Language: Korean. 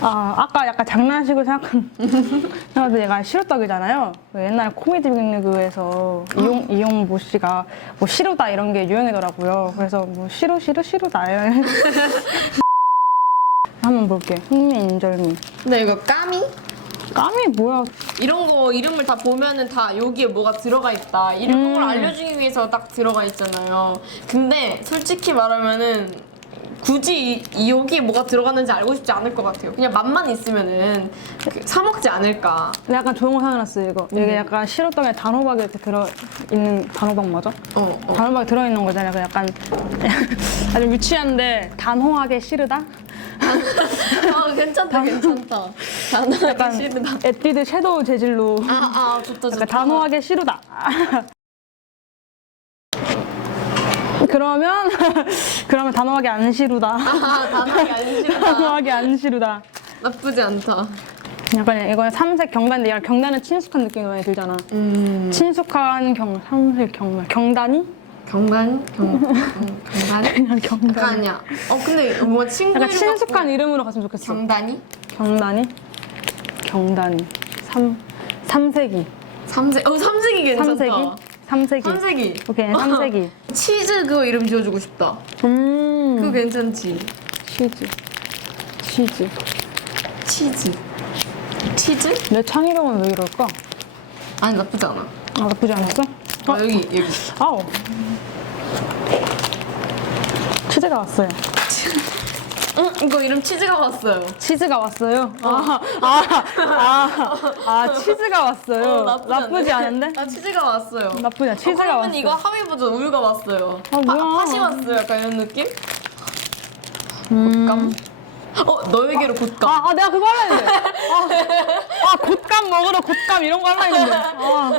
아, 아까 약간 장난식으로 생각한, 생각해도 얘가 시루떡이잖아요. 그 옛날 코미디 빅리그에서 이용, 이용모 씨가 뭐 시루다 이런 게 유행이더라고요. 그래서 뭐 시루, 시루, 시루다. 이런. 한번 볼게. 흥미, 인절미. 근데 이거 까미? 까미 뭐야? 이런 거 이름을 다 보면은 다 여기에 뭐가 들어가 있다. 이런 걸 음. 알려주기 위해서 딱 들어가 있잖아요. 근데 솔직히 말하면은 굳이 이- 여기에 뭐가 들어갔는지 알고 싶지 않을 것 같아요. 그냥 맛만 있으면은 그- 사 먹지 않을까. 근데 약간 좋은 거 생각났어요, 이거. 이게 약간 시루떡에 단호박이 이렇게 들어있는, 단호박 맞아? 어, 어. 단호박이 들어있는 거잖아요. 그 약간 아주 유치한데 단호하게 시르다? 아, 괜찮다, 괜찮다. 단호하게 약간 싫다. 에뛰드 섀도우 재질로 아, 아, 좋다, 좋다. 약간 단호하게 시루다. 그러면 그러면 단호하게 안 시루다. 아, 단호하게 안 싫다. 단호하게 안 시루다. 나쁘지 않다. 약간 이거는 삼색 경단인데 얘랑 경단은 친숙한 느낌이 많이 들잖아. 음. 친숙한 경 삼색 경단 경단이? 경단? 경, 경, 경단? 그냥 경단. 아니야. 어, 근데 뭔가 친구 약간 이름 친숙한 같고. 이름으로 갔으면 좋겠어. 경단이? 경단이? 경단이. 삼 삼색이. 삼색. 어, 삼색이 괜찮다. 삼색이? 삼색이. 삼색이. 오케이 삼색이. 치즈 그거 이름 지어주고 싶다. 음. 그거 괜찮지? 치즈. 치즈. 치즈. 치즈? 내 창의력은 왜 이럴까? 아니 나쁘지 않아. 아, 나쁘지 않았어? 아, 여기 여기. 아우. 치즈가 왔어요. 응 이거 이름 치즈가 왔어요. 치즈가 왔어요. 아, 아, 아, 아, 치즈가 왔어요. 어, 나쁘지. 않은데? 아 치즈가 왔어요. 나쁘지 않아. 치즈가 어, 그러면 왔어. 이거 하위 버전 우유가 왔어요. 아, 뭐야. 파, 팥이 왔어요. 약간 이런 느낌? 음. 감? 어 너에게로 곶감. 아, 아, 내가 그거 하려 했는데. 아, 아, 곶감 먹으러 곶감 이런 거 하려 했는데. 아,